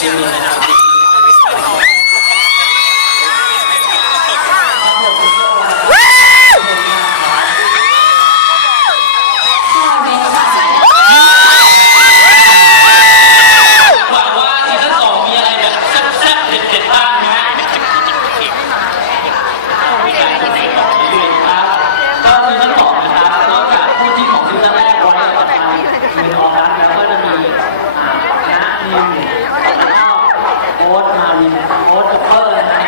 ชื่อเลยนะครับหวังว่าซีซั่นสองมีอะไรแบบแซ่บๆเด็ดๆบ้างนะฮะมีการเสนอต่อเรื่อยๆครับก็ซีซั่นสองนะครับนอกจากคู่จิ้นของซีซั่นแรกไว้กับทางมีออรัสแล้วก็จะมีอ่านะนิว โอ๊ตมาวินโอ๊ตซุปเปอร์นะ